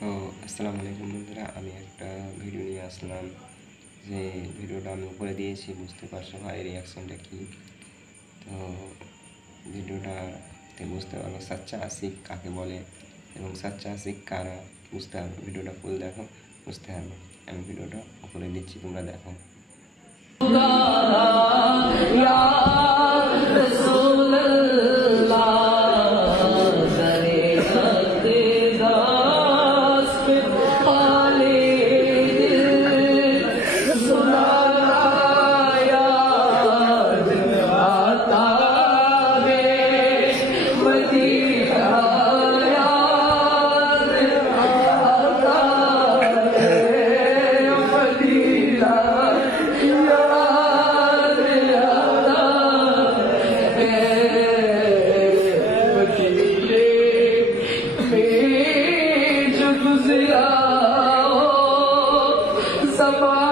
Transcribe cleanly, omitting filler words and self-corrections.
তো আসসালামু আলাইকুম বন্ধুরা, আমি একটা ভিডিও নিয়ে আসলাম। যে ভিডিওটা আমি উপরে দিয়েছি, বুঝতে পারছো ভাই রিয়াকশনটা কী। তো ভিডিওটাতে বুঝতে পারবো সাচ্চা আশিক কাকে বলে এবং সাচ্চা আশিক কারা, বুঝতে পারবো। ভিডিওটা ফুল দেখো, বুঝতে পারবো। আমি ভিডিওটা উপরে দিচ্ছি, তোমরা দেখো। Sama